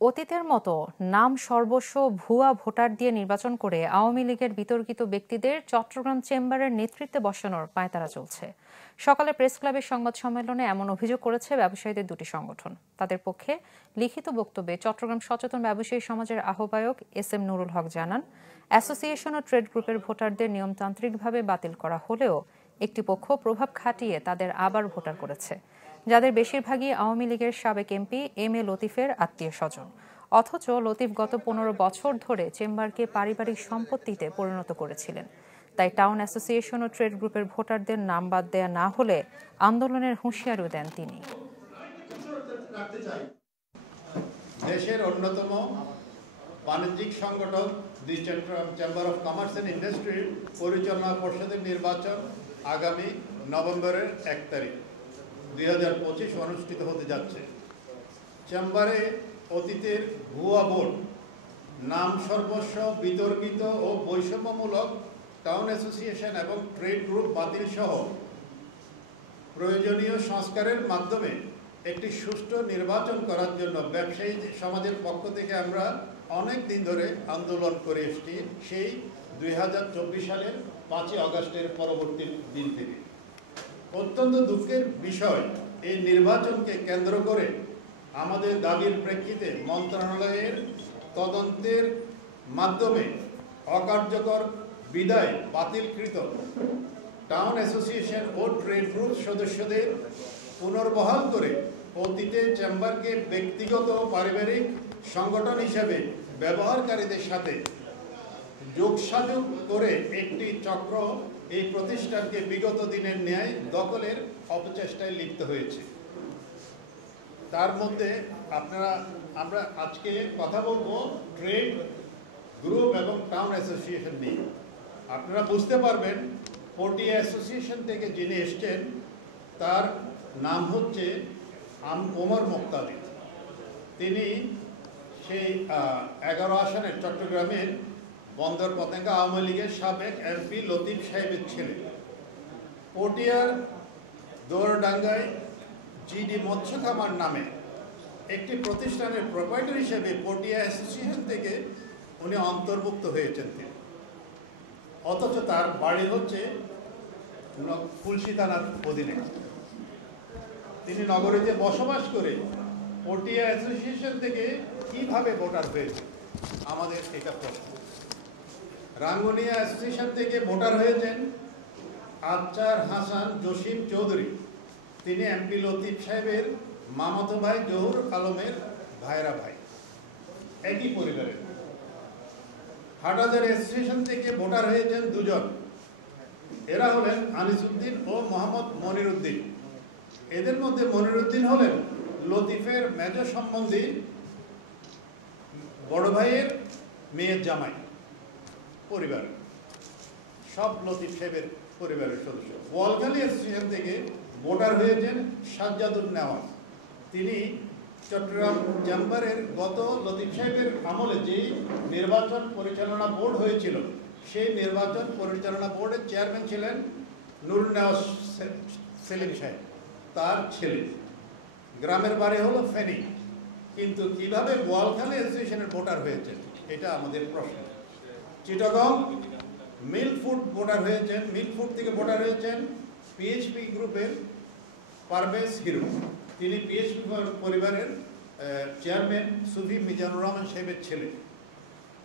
অতীতের মতো নাম সর্বস্ব ভুয়া ভোটার দিয়ে নির্বাচন করে আওয়ামী লীগের বিতর্কিত ব্যক্তিদের চট্টগ্রাম চেম্বারের নেতৃত্বে বসানোর পায়তারা চলছে। সকালে প্রেস ক্লাবের সংবাদ সম্মেলনে এমন অভিযোগ করেছে ব্যবসায়ীদের দুটি সংগঠন। তাদের পক্ষে লিখিত বক্তব্যে চট্টগ্রাম সচেতন ব্যবসায়ী সমাজের আহ্বায়ক এস.এম. নুরুল হক জানান, অ্যাসোসিয়েশন ও ট্রেড গ্রুপের ভোটারদের নিয়মতান্ত্রিকভাবে বাতিল করা হলেও একটি পক্ষ প্রভাব খাটিয়ে তাদের আবার ভোটার করেছে, যাদের বেশিরভাগই আওয়ামী লীগের সাবেক এমপি এম.এ. লতিফের আত্মীয় স্বজন। অথচ লতিফ গত 15 বছর ধরে চেম্বারকে পারিবারিক সম্পত্তিতে পরিণত করেছিলেন। তাই টাউন অ্যাসোসিয়েশন ও ট্রেড গ্রুপের ভোটারদের নাম বাদ দেয়া না হলে আন্দোলনের হুঁশিয়ারিও দেন তিনি। দেশের অন্যতম বাণিজ্যিক সংগঠন the Chittagong chamber of commerce and ইন্ডাস্ট্রির পরিচালনা পর্ষদের নির্বাচন আগামী নভেম্বরের 1 তারিখ 2025 অনুষ্ঠিত হতে যাচ্ছে। চেম্বারে অতীতের ভুয়া ভোট, নাম সর্বস্ব, বিতর্কিত ও বৈষম্যমূলক টাউন অ্যাসোসিয়েশন এবং ট্রেড গ্রুপ বাতিল সহ প্রয়োজনীয় সংস্কারের মাধ্যমে একটি সুষ্ঠু নির্বাচন করার জন্য ব্যবসায়ী সমাজের পক্ষ থেকে আমরা অনেক দিন ধরে আন্দোলন করে এসেছি, সেই 2024 সালের 5ই আগস্টের পরবর্তী দিন থেকে। অত্যন্ত দুঃখের বিষয়, এই নির্বাচনকে কেন্দ্র করে আমাদের দাবির প্রেক্ষিতে মন্ত্রণালয়ের তদন্তের মাধ্যমে অকার্যকর বিদায় বাতিলকৃত টাউন অ্যাসোসিয়েশন ও ট্রেড গ্রুপ সদস্যদের পুনর্বহাল করে অতীতে চেম্বারকে ব্যক্তিগত ও পারিবারিক সংগঠন হিসেবে ব্যবহারকারীদের সাথে যোগসাযোগ করে একটি চক্র এই প্রতিষ্ঠানকে বিগত দিনের ন্যায় দখলের অপচেষ্টায় লিপ্ত হয়েছে। তার মধ্যে আমরা আজকে কথা বলবো ট্রেড গ্রুপ এবং টাউন অ্যাসোসিয়েশন নিয়ে। আপনারা বুঝতে পারবেন, পটিয়া অ্যাসোসিয়েশন থেকে যিনি এসছেন তার নাম হচ্ছে ওমর মুক্তাদি। তিনি সেই 11 আসনের চট্টগ্রামের বন্দর পতেঙ্গা আওয়ামী লীগের সাবেক এমপি লতিফ সাহেবের ছেলে। পটিয়ার দৌড়ডাঙ্গায় জিডি মৎস্য খামার নামে একটি প্রতিষ্ঠানের প্রোপাইটার হিসেবে পটিয়া অ্যাসোসিয়েশন থেকে উনি অন্তর্ভুক্ত হয়েছেন তিনি। অথচ তার বাড়ি হচ্ছে ফুলশি থানার অধীনে। তিনি নগরীতে বসবাস করে পটিয়া অ্যাসোসিয়েশন থেকে কিভাবে ভোটার হয়েছে আমাদের এটা প্রশ্ন। রাঙ্গুনিয়া অ্যাসোসিয়েশন থেকে ভোটার হয়েছেন আফজার হাসান জসিম চৌধুরী। তিনি এমপি লতিফ সাহেবের মামাতো ভাই জহুর আলমের ভাইরা ভাই, একই পরিবারের। হাটহাজারী অ্যাসোসিয়েশন থেকে ভোটার হয়েছেন দুজন, এরা হলেন আনিসুদ্দিন ও মোহাম্মদ মনিরুদ্দিন। এদের মধ্যে মনিরুদ্দিন হলেন লতিফের মেজ সম্বন্ধী বড় ভাইয়ের মেয়ের জামাই পরিবার, সব লতিফ সাহেবের পরিবারের সদস্য। ওয়ালখালী অ্যাসোসিয়েশন থেকে ভোটার হয়েছেন সাজ্জাদুল নেওয়াজ। তিনি চট্টগ্রাম চেম্বারের গত লতিফ সাহেবের আমলে যে নির্বাচন পরিচালনা বোর্ড হয়েছিল, সেই নির্বাচন পরিচালনা বোর্ডের চেয়ারম্যান ছিলেন নুরুল নেওয়াজ সেলিম সাহেব, তার ছেলে। গ্রামের বাড়ি হলো ফেনী, কিন্তু কিভাবে বোয়ালখালী অ্যাসোসিয়েশনের ভোটার হয়েছে এটা আমাদের প্রশ্ন। চিটাগং মিল ফুড ভোটার হয়েছেন, মিল ফুড থেকে ভোটার হয়েছেন পিএইচপি গ্রুপের পারভেজ হিরো। তিনি পিএইচপি পরিবারের চেয়ারম্যান সুফি মিজানুর রহমান সাহেবের ছেলে।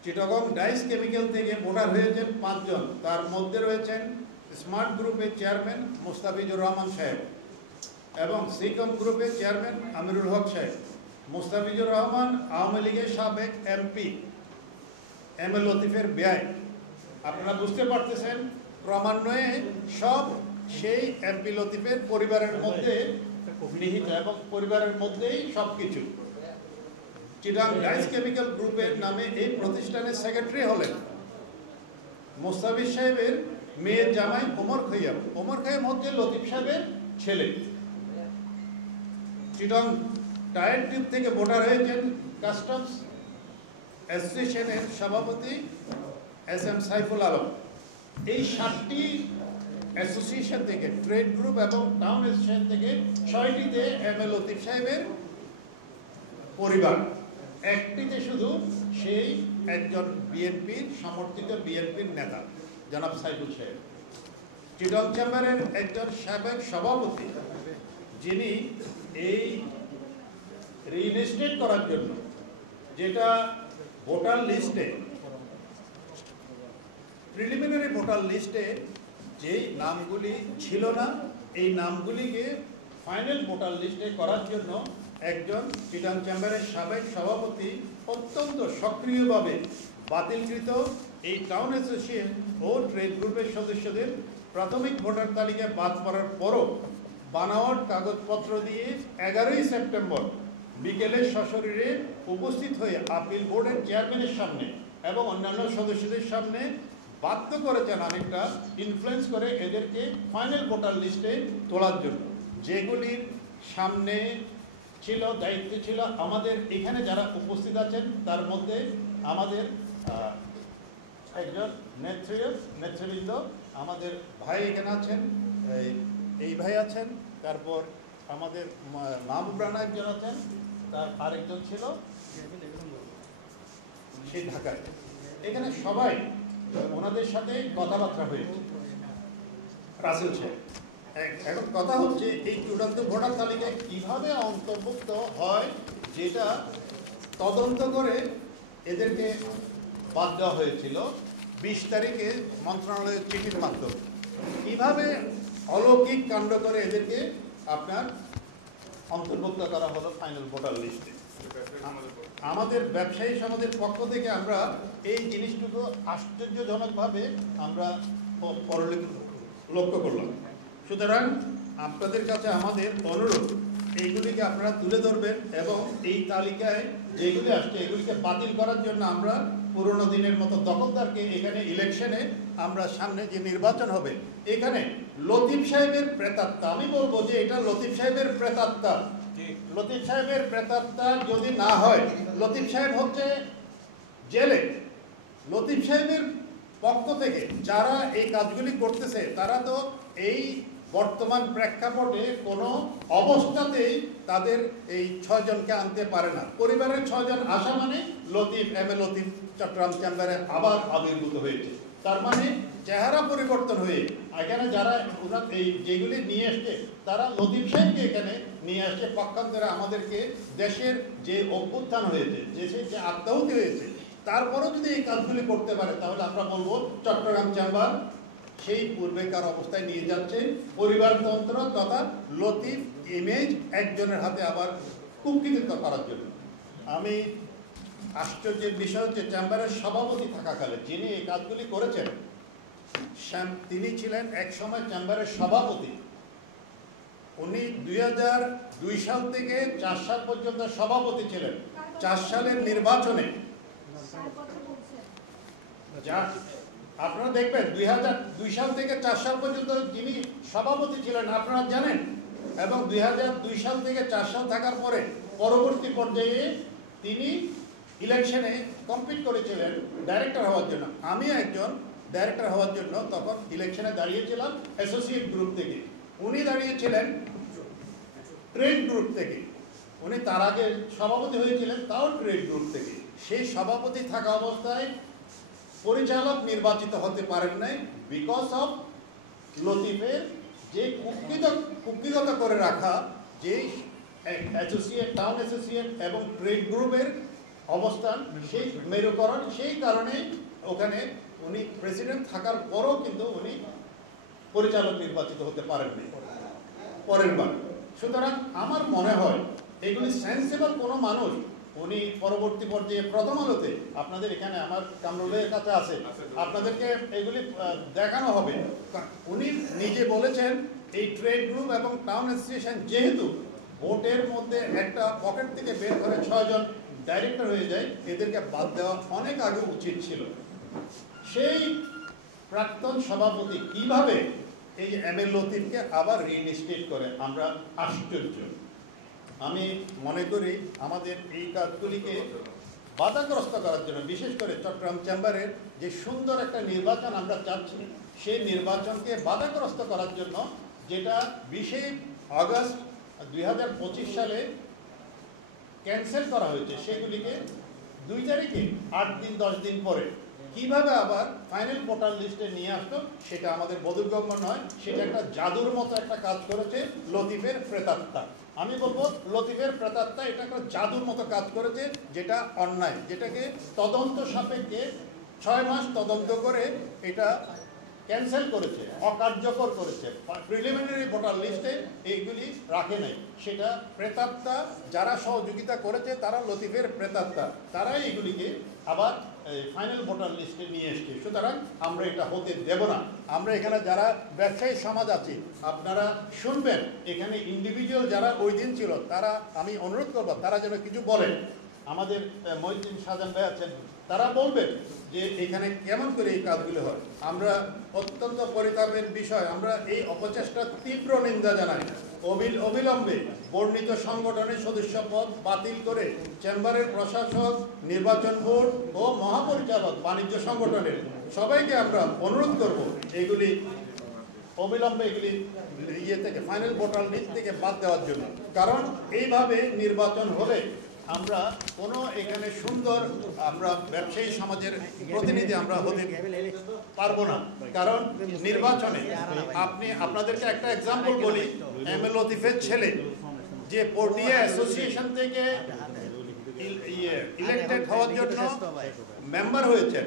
চিটাগং ডাইস কেমিক্যাল থেকে ভোটার হয়েছেন 5 জন, তার মধ্যে রয়েছেন স্মার্ট গ্রুপের চেয়ারম্যান মুস্তাফিজুর রহমান সাহেব এবং সিকম গ্রুপের চেয়ারম্যান আমিরুল হক সাহেব। মুস্তাফিজুর রহমান আওয়ামী লীগের সাবেক এমপি এম.এ. লতিফের ব্যয়। আপনারা বুঝতে পারতেছেন, ক্রমান্বয়ে সব সেই এমপি লতিফের পরিবারের মধ্যে নিহিত এবং পরিবারের মধ্যেই সবকিছু। চিটাগং ডাইস কেমিক্যাল গ্রুপের নামে এই প্রতিষ্ঠানের সেক্রেটারি হলেন মোস্তাফিজ সাহেবের মেয়ের জামাই ওমর খৈয়াম। ওমর খৈয়াম হচ্ছে লতিফ সাহেবের ছেলে। চিটাগং টায়ার টিউব থেকে ভোটার হয়েছেন কাস্টমস অ্যাসোসিয়েশনের সভাপতি এস.এম. সাইফুল আলম। এই 7টি অ্যাসোসিয়েশন থেকে, ট্রেড গ্রুপ এবং টাউন অ্যাসোসিয়েশন থেকে 6টিতে এম.এ. লতিফ সাহেবের পরিবার একটিতে শুধু সেই একজন বিএনপির সমর্থিত বিএনপির নেতা জনাব সাইফুল সাহেব, চিটং চেম্বারের একজন সাবেক সভাপতি, যিনি এই রিইনস্টেট করার জন্য যেটা ভোটার লিস্টে প্রিলিমিনারি ভোটার লিস্টে যেই নামগুলি ছিল না, এই নামগুলিকে ফাইনাল ভোটার লিস্টে করার জন্য একজন চিটাং চেম্বারের সাবেক সভাপতি অত্যন্ত সক্রিয়ভাবে বাতিলকৃত এই টাউন অ্যাসোসিয়েশন ও ট্রেড গ্রুপের সদস্যদের প্রাথমিক ভোটার তালিকায় বাদ পড়ার পরও বানাওয়াট কাগজপত্র দিয়ে 11ই সেপ্টেম্বর বিকেলে সশরীরে উপস্থিত হয়ে আপিল বোর্ডের চেয়ারম্যানের সামনে এবং অন্যান্য সদস্যদের সামনে বাধ্য করেছেন অনেকটা ইনফ্লুয়েন্স করে এদেরকে ফাইনাল ভোটার লিস্টে তোলার জন্য। যেগুলির সামনে ছিল, দায়িত্ব ছিল আমাদের এখানে যারা উপস্থিত আছেন তার মধ্যে আমাদের একজন নেতৃবৃন্দ, আমাদের ভাই এখানে আছেন, এই ভাই আছেন, তারপর আমাদের মাহবুব রানা একজন আছেন, তার আরেকজন ছিল সেই ঢাকায়। এখানে সবাই ওনাদের সাথে কথাবার্তা হয়েছে রাসেল সাহেব। এখন কথা হচ্ছে এই চূড়ান্ত ভোটার তালিকায় কিভাবে অন্তর্ভুক্ত হয়, যেটা তদন্ত করে এদেরকে বাদ দেওয়া হয়েছিল 20 তারিখে মন্ত্রণালয়ের চিঠির মাধ্যমে। কিভাবে অলৌকিক কাণ্ড করে এদেরকে আপনার অন্তর্ভুক্ত করা হলো ফাইনাল ভোটার লিস্টে। আমাদের ব্যবসায়ী সমাজের পক্ষ থেকে আমরা এই জিনিসটুকু আশ্চর্যজনকভাবে আমরা লক্ষ্য করলাম। সুতরাং আপনাদের কাছে আমাদের অনুরোধ, এইগুলিকে আপনারা তুলে ধরবেন এবং এই তালিকায় যেগুলি আসছে এগুলিকে বাতিল করার জন্য আমরা পুরনো দিনের মতো দখলদারকে এখানে ইলেকশনে আমরা সামনে যে নির্বাচন হবে এখানে লতিফ সাহেবের প্রেতাত্মা, আমি বলবো যে এটা লতিফ সাহেবের প্রেতাত্মা। লতিফ সাহেবের প্রেতাত্মা যদি না হয়, লতিফ সাহেব হচ্ছে জেলে। লতিফ সাহেবের পক্ষ থেকে যারা এই কাজগুলি করতেছে তারা তো এই বর্তমান প্রেক্ষাপটে কোনো অবস্থাতেই তাদের এই 6 জনকে আনতে পারে না। পরিবারের 6 জন আসা মানে লতিফ, লতিফ চট্টগ্রাম চেম্বারে আবার আবির্ভূত হয়েছে। তার মানে চেহারা পরিবর্তন হয়ে এখানে যারা এই যেগুলি নিয়ে আসছে তারা লতিফ সাহেবকে এখানে নিয়ে আসছে। পক্ষান্তরে আমাদেরকে দেশের যে অভ্যুত্থান হয়েছে, দেশের যে আত্মাহুতি হয়েছে, তারপরেও যদি এই কাজগুলি করতে পারে তাহলে আমরা বলবো চট্টগ্রাম চেম্বার সেই পূর্বেকার অবস্থায় নিয়ে যাচ্ছে। পরিবারতন্ত্র তথা লতিফ ইমেজ একজনের হাতে আবার কুক্ষিগত করার জন্য। আমি আশ্চর্যের বিষয় হচ্ছে চেম্বারের সভাপতি থাকাকালে যিনি এই কাজগুলি করেছেন, তিনি ছিলেন এক সময় চেম্বারের সভাপতি। উনি 2002 সাল থেকে 4 সাল পর্যন্ত সভাপতি ছিলেন। 4 সালের নির্বাচনে আপনারা দেখবেন 2002 সাল থেকে 4 সাল পর্যন্ত যিনি সভাপতি ছিলেন আপনারা জানেন, এবং 2002 সাল থেকে 4 সাল থাকার পরে পরবর্তী পর্যায়ে তিনি ইলেকশনে কম্পিট করেছিলেন ডাইরেক্টর হওয়ার জন্য। আমি একজন ডাইরেক্টর হওয়ার জন্য তখন ইলেকশনে দাঁড়িয়েছিলাম অ্যাসোসিয়েট গ্রুপ থেকে, উনি দাঁড়িয়েছিলেন ট্রেড গ্রুপ থেকে। উনি তার আগে সভাপতি হয়েছিলেন তাও ট্রেড গ্রুপ থেকে। সেই সভাপতি থাকা অবস্থায় পরিচালক নির্বাচিত হতে পারেন নাই বিকজ অফ লতিফের যে কুক্ষিগত করে রাখা যে অ্যাসোসিয়েট, টাউন অ্যাসোসিয়েট এবং ট্রেড গ্রুপের অবস্থান, সেই মেরুকরণ, সেই কারণে ওখানে উনি প্রেসিডেন্ট থাকার পরও কিন্তু উনি পরিচালক নির্বাচিত হতে পারেননি পরের বার। সুতরাং আমার মনে হয় এগুলি সেন্সিবল কোনো মানুষ, উনি পরবর্তী পর্যায়ে প্রথম আলোতে আপনাদের এখানে আমার কামরুলের কাছে আছে, আপনাদেরকে এগুলি দেখানো হবে। উনি নিজে বলেছেন এই ট্রেড গ্রুপ এবং টাউন অ্যাসোসিয়েশন যেহেতু ভোটের মধ্যে একটা পকেট থেকে বের করে 6 জন ডাইরেক্টর হয়ে যায়, এদেরকে বাদ দেওয়া অনেক আগে উচিত ছিল। সেই প্রাক্তন সভাপতি কিভাবে এই লতিফকে আবার রিইনস্টেট করে, আমরা আশ্চর্য। আমি মনে করি আমাদের এই কাজগুলিকে বাধাগ্রস্ত করার জন্য, বিশেষ করে চট্টগ্রাম চেম্বারের যে সুন্দর একটা নির্বাচন আমরা চাচ্ছি, সেই নির্বাচনকে বাধাগ্রস্ত করার জন্য, যেটা 20 আগস্ট 2025 সালে ক্যান্সেল করা হয়েছে সেগুলিকে 2 তারিখে 8 দিন 10 দিন পরে কিভাবে আবার ফাইনাল ভোটার লিস্টে নিয়ে আসতো সেটা আমাদের বোধগম্য নয়। সেটা একটা জাদুর মতো একটা কাজ করেছে লতিফের প্রেতাত্মা। আমি বলবো লতিফের প্রেতাত্মা এটা একটা জাদুর মতো কাজ করেছে, যেটা অন্যায়, যেটাকে তদন্ত সাপেক্ষে 6 মাস তদন্ত করে এটা ক্যান্সেল করেছে, অকার্যকর করেছে, প্রিলিমিনারি ভোটার লিস্টে এইগুলি রাখে নাই। সেটা প্রেতাত্মা যারা সহযোগিতা করেছে তারা লতিফের প্রেতাত্মা, তারাই এগুলিকে আবার ফাইনাল ভোটার লিস্টে নিয়ে এসছে। সুতরাং আমরা এটা হতে দেব না। আমরা এখানে যারা ব্যবসায়ী সমাজ আছি আপনারা শুনবেন, এখানে ইন্ডিভিজুয়াল যারা ওই দিন ছিল তারা, আমি অনুরোধ করবো তারা যেন কিছু বলেন। আমাদের মহিউদ্দিন শাহজাহান ভাই আছেন, তারা বলবেন যে এখানে কেমন করে এই কাজগুলো হয়। আমরা অত্যন্ত পরিতাপের বিষয়, আমরা এই অপচেষ্টার তীব্র নিন্দা জানাই। অবিলম্বে বর্ণিত সংগঠনের সদস্য পদ বাতিল করে চেম্বারের প্রশাসক, নির্বাচন বোর্ড ও মহাপরিচালক বাণিজ্য সংগঠনের সবাইকে আমরা অনুরোধ করব এগুলি অবিলম্বে এগুলি থেকে ফাইনাল ভোটার লিস্ট থেকে বাদ দেওয়ার জন্য। কারণ এইভাবে নির্বাচন হলে আমরা কোনো এখানে সুন্দর আমরা ব্যবসায়ী সমাজের প্রতিনিধি আমরা হতে পারবো না। কারণ নির্বাচনে আপনাদেরকে একটা এক্সাম্পল বলি, এমএ লতিফের ছেলে যে পটিয়া অ্যাসোসিয়েশন থেকে ইলেক্টেড হওয়ার জন্য মেম্বার হয়েছেন,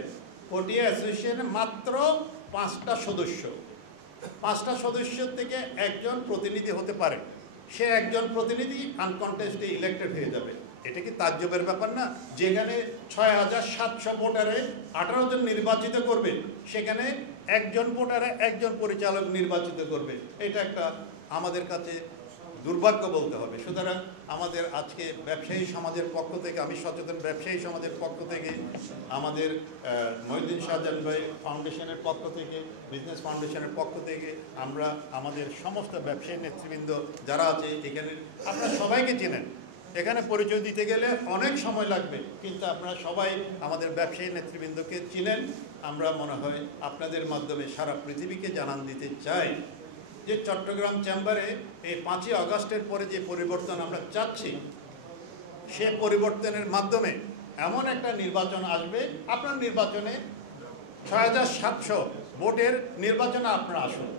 পটিয়া অ্যাসোসিয়েশনে মাত্র 5টা সদস্য, 5টা সদস্য থেকে একজন প্রতিনিধি হতে পারে। সে একজন প্রতিনিধি আনকন্টেস্টে ইলেক্টেড হয়ে যাবে। এটা কি তাজ্জবের ব্যাপার না? যেখানে 6700 ভোটারে 18 জন নির্বাচিত করবে, সেখানে একজন ভোটারে একজন পরিচালক নির্বাচিত করবে। এটা একটা আমাদের কাছে দুর্ভাগ্য বলতে হবে। সুতরাং আমাদের আজকে ব্যবসায়ী সমাজের পক্ষ থেকে, আমি সচেতন ব্যবসায়ী সমাজের পক্ষ থেকে, আমাদের মহিউদ্দিন শাহজাহান ভাই ফাউন্ডেশনের পক্ষ থেকে, বিজনেস ফাউন্ডেশনের পক্ষ থেকে আমরা আমাদের সমস্ত ব্যবসায়ী নেতৃবৃন্দ যারা আছে এখানে, আপনারা সবাইকে চেনেন। এখানে পরিচয় দিতে গেলে অনেক সময় লাগবে, কিন্তু আপনারা সবাই আমাদের ব্যবসায়ী নেতৃবৃন্দকে চিনেন। আমরা মনে হয় আপনাদের মাধ্যমে সারা পৃথিবীকে জানান দিতে চাই যে চট্টগ্রাম চেম্বারে এই 5ই আগস্টের পরে যে পরিবর্তন আমরা চাচ্ছি, সে পরিবর্তনের মাধ্যমে এমন একটা নির্বাচন আসবে, আপনার নির্বাচনে 6700 ভোটের নির্বাচনে আপনারা আসুন,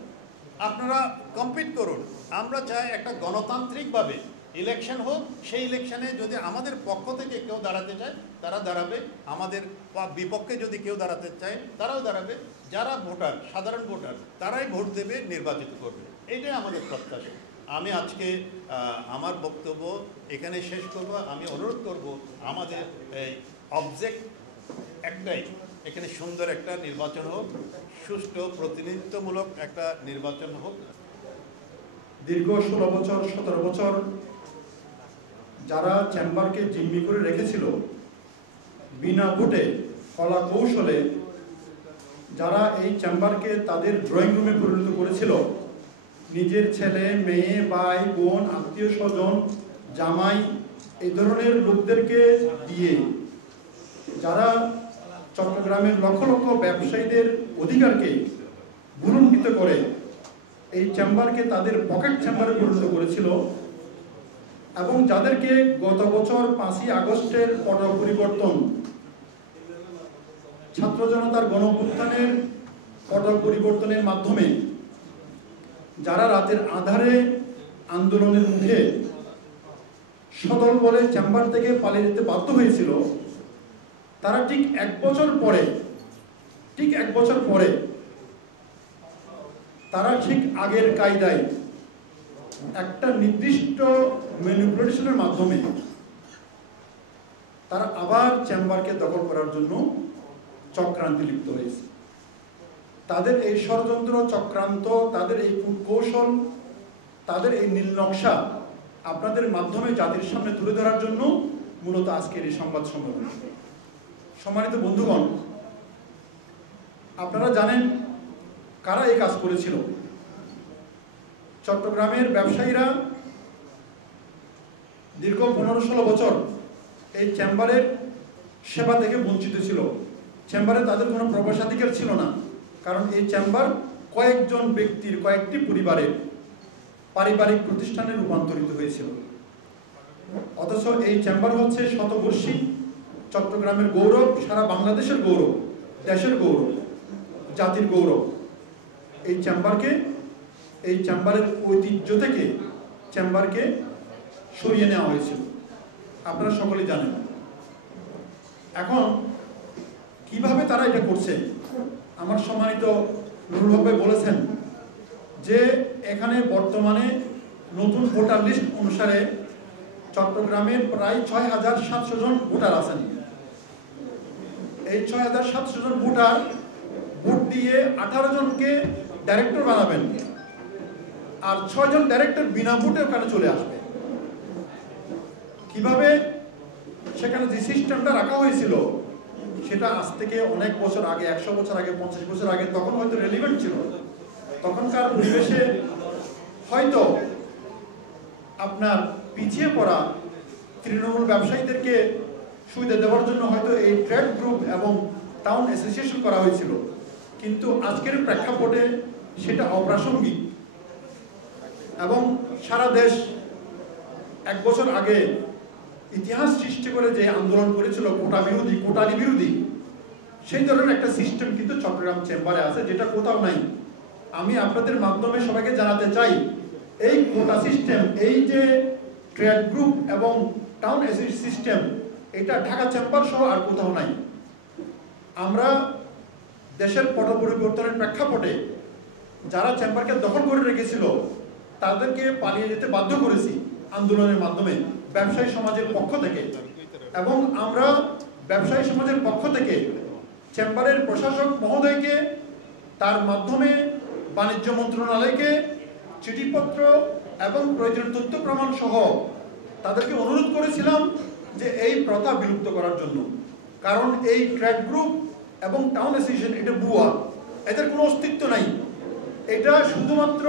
আপনারা কম্পিট করুন। আমরা চাই একটা গণতান্ত্রিকভাবে ইলেকশন হোক। সেই ইলেকশনে যদি আমাদের পক্ষ থেকে কেউ দাঁড়াতে চায় তারা দাঁড়াবে, আমাদের বিপক্ষে যদি কেউ দাঁড়াতে চায় তারাও দাঁড়াবে। যারা ভোটার, সাধারণ ভোটার, তারাই ভোট দেবে, নির্বাচিত করবে। এইটাই আমাদের প্রত্যাশা। আমি আজকে আমার বক্তব্য এখানে শেষ করব। আমি অনুরোধ করব আমাদের এই অবজেক্ট একটাই, এখানে সুন্দর একটা নির্বাচন হোক, সুষ্ঠু প্রতিনিধিত্বমূলক একটা নির্বাচন হোক। দীর্ঘ 16 বছর 17 বছর যারা চেম্বারকে জিম্মি করে রেখেছিল, বিনা ভোটে কলা কৌশলে যারা এই চেম্বারকে তাদের ড্রয়িং রুমে পরিণত করেছিল, নিজের ছেলে, মেয়ে, ভাই, বোন, আত্মীয় স্বজন, জামাই, এই ধরনের লোকদেরকে দিয়ে যারা চট্টগ্রামের লক্ষ লক্ষ ব্যবসায়ীদের অধিকারকে ভুলুণ্ঠিত করে এই চেম্বারকে তাদের পকেট চেম্বারে পরিণত করেছিল, এবং যাদেরকে গত বছর 5ই আগস্টের পট পরিবর্তন, ছাত্র জনতার গণঅভ্যুত্থানের পট পরিবর্তনের মাধ্যমে যারা রাতের আধারে আন্দোলনের মুখে সদল বলে চেম্বার থেকে পালিয়ে যেতে বাধ্য হয়েছিল, তারা ঠিক এক বছর পরে তারা ঠিক আগের কায়দায় একটা নির্দিষ্ট ম্যানিপুলেশনের মাধ্যমে তারা আবার চেম্বারকে দখল করার জন্য চক্রান্তে লিপ্ত হয়েছে। তাদের এই ষড়যন্ত্র, চক্রান্ত, তাদের এই কূটকৌশল, তাদের এই নীল নকশা আপনাদের মাধ্যমে জাতির সামনে তুলে ধরার জন্য মূলত আজকের এই সংবাদ সম্মেলন। সম্মানিত বন্ধুগণ, আপনারা জানেন কারা এই কাজ করেছিল। চট্টগ্রামের ব্যবসায়ীরা দীর্ঘ 15-16 বছর এই চেম্বারের সেবা থেকে বঞ্চিত ছিল। চেম্বারে তাদের কোনো প্রবেশাধিকার ছিল না, কারণ এই চেম্বার কয়েকজন ব্যক্তির, কয়েকটি পরিবারের পারিবারিক প্রতিষ্ঠানে রূপান্তরিত হয়েছিল। অথচ এই চেম্বার হচ্ছে শতবর্ষী চট্টগ্রামের গৌরব, সারা বাংলাদেশের গৌরব, দেশের গৌরব, জাতির গৌরব। এই চেম্বারের ঐতিহ্য থেকে চেম্বারকে সরিয়ে নেওয়া হয়েছিল, আপনারা সকলেই জানেন। এখন কিভাবে তারা এটা করছে, আমার সম্মানিত নুরুল হক ভাই বলেছেন যে এখানে বর্তমানে নতুন ভোটার লিস্ট অনুসারে চট্টগ্রামের প্রায় ৬,৭০০ জন ভোটার আছেন। এই ৬,৭০০ জন ভোটার ভোট দিয়ে ১৮ জনকে ডাইরেক্টর বানাবেন, আর ৬ জন ডাইরেক্টর বিনা ভোটে ওখানে চলে আসবে। কিভাবে সেখানে যে সিস্টেমটা রাখা হয়েছিল সেটা আজ থেকে অনেক বছর আগে, ১০০ বছর আগে, ৫০ বছর আগে, তখন হয়তো রেলিভেন্ট ছিল। তখনকার পরিবেশে হয়তো আপনার পিছিয়ে পড়া তৃণমূল ব্যবসায়ীদেরকে সুবিধা দেওয়ার জন্য হয়তো এই ট্রেড গ্রুপ এবং টাউন অ্যাসোসিয়েশন করা হয়েছিল, কিন্তু আজকের প্রেক্ষাপটে সেটা অপ্রাসঙ্গিক। এবং সারা দেশ ১ বছর আগে ইতিহাস সৃষ্টি করে যে আন্দোলন করেছিল কোটা বিরোধী, কোটারি বিরোধী, সেই ধরনের একটা সিস্টেম কিন্তু চট্টগ্রাম চেম্বারে আছে, যেটা কোথাও নাই। আমি আপনাদের মাধ্যমে সবাইকে জানাতে চাই, এই কোটা সিস্টেম, এই যে ট্রেড গ্রুপ এবং টাউন অ্যাসোসিয়েশন সিস্টেম, এটা ঢাকা চেম্বার সহ আর কোথাও নাই। আমরা দেশের পট পরিবর্তনের প্রেক্ষাপটে যারা চেম্বারকে দখল করে রেখেছিল তাদেরকে পালিয়ে যেতে বাধ্য করেছি আন্দোলনের মাধ্যমে ব্যবসায়ী সমাজের পক্ষ থেকে। এবং আমরা ব্যবসায়ী সমাজের পক্ষ থেকে চেম্বারের প্রশাসক মহোদয়কে, তার মাধ্যমে বাণিজ্য মন্ত্রণালয়কে চিঠিপত্র এবং প্রয়োজনীয় তথ্য প্রমাণ সহ তাদেরকে অনুরোধ করেছিলাম যে এই প্রথা বিলুপ্ত করার জন্য। কারণ এই ট্রেড গ্রুপ এবং টাউন অ্যাসোসিয়েশন এটা ভুয়া, এদের কোনো অস্তিত্ব নাই। এটা শুধুমাত্র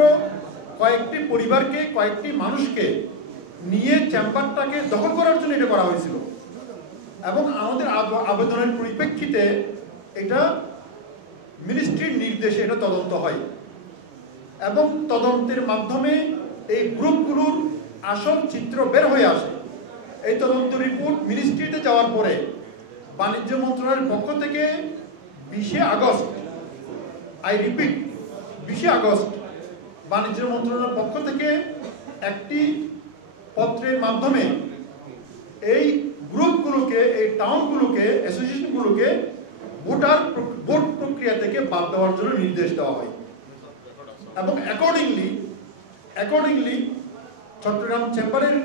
কয়েকটি পরিবারকে, কয়েকটি মানুষকে নিয়ে চেম্বারটাকে দখল করার জন্য এটা করা হয়েছিল। এবং আমাদের আবেদনের পরিপ্রেক্ষিতে এটা মিনিস্ট্রির নির্দেশে এটা তদন্ত হয়, এবং তদন্তের মাধ্যমে এই গ্রুপগুলোর আসল চিত্র বের হয়ে আসে। এই তদন্ত রিপোর্ট মিনিস্ট্রিতে যাওয়ার পরে বাণিজ্য মন্ত্রণালয়ের পক্ষ থেকে 20 আগস্ট, আই রিপিট 20 আগস্ট, বাণিজ্য মন্ত্রণালয়ের পক্ষ থেকে একটি পত্রের মাধ্যমে এই গ্রুপগুলোকে, এই টাউনগুলোকে, অ্যাসোসিয়েশনগুলোকে ভোট প্রক্রিয়া থেকে বাদ দেওয়ার জন্য নির্দেশ দেওয়া হয়। এবং অ্যাকর্ডিংলি চট্টগ্রাম চেম্বারের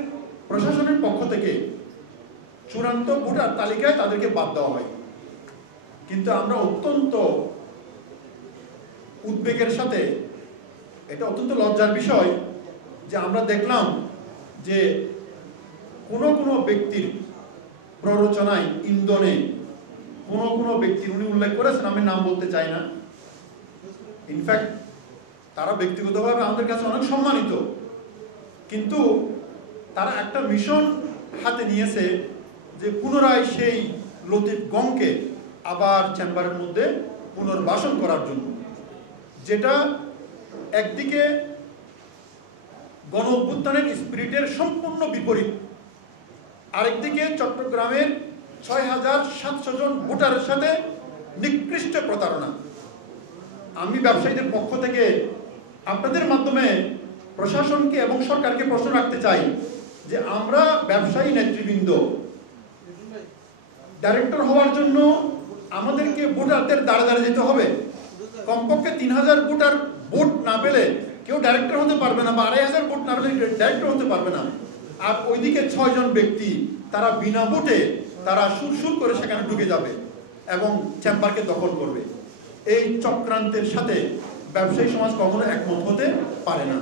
প্রশাসনের পক্ষ থেকে চূড়ান্ত ভোটার তালিকায় তাদেরকে বাদ দেওয়া হয়। কিন্তু আমরা অত্যন্ত উদ্বেগের সাথে, এটা অত্যন্ত লজ্জার বিষয় যে আমরা দেখলাম যে কোনো ব্যক্তির প্ররোচনায়, ইন্ধনে কোনো ব্যক্তির, উনি উল্লেখ করেছেন, আমি নাম বলতে চাই না, ইনফ্যাক্ট তারা ব্যক্তিগতভাবে আমাদের কাছে অনেক সম্মানিত, কিন্তু তারা একটা মিশন হাতে নিয়েছে যে পুনরায় সেই লতিফ গংকে আবার চেম্বারের মধ্যে পুনর্বাসন করার জন্য, যেটা একদিকে গণ অভ্যুত্থানের স্পিরিটের সম্পূর্ণ বিপরীত, আরেকদিকে চট্টগ্রামের ৬,৭০০ জন ভোটারের সাথে নিকৃষ্ট প্রতারণা। আমি ব্যবসায়ীদের পক্ষ থেকে আপনাদের মাধ্যমে প্রশাসনকে এবং সরকারকে প্রশ্ন রাখতে চাই যে আমরা ব্যবসায়ী নেতৃবৃন্দ, ডাইরেক্টর হওয়ার জন্য আমাদেরকে ভোটারদের দ্বারে দ্বারে যেতে হবে। কমপক্ষে ৩,০০০ ভোটার ভোট না পেলে কেউ ডাইরেক্টর হতে পারবে না, বা ২,৫০০ ভোট না পেলে ডাইরেক্টর হতে পারবে না। আর ওইদিকে ৬ জন ব্যক্তি তারা বিনা ভোটে তারা সুরসুর করে সেখানে ঢুকে যাবে এবং চেম্বারকে দখল করবে। এই চক্রান্তের সাথে ব্যবসায়ী সমাজ কখনো একমত হতে পারে না।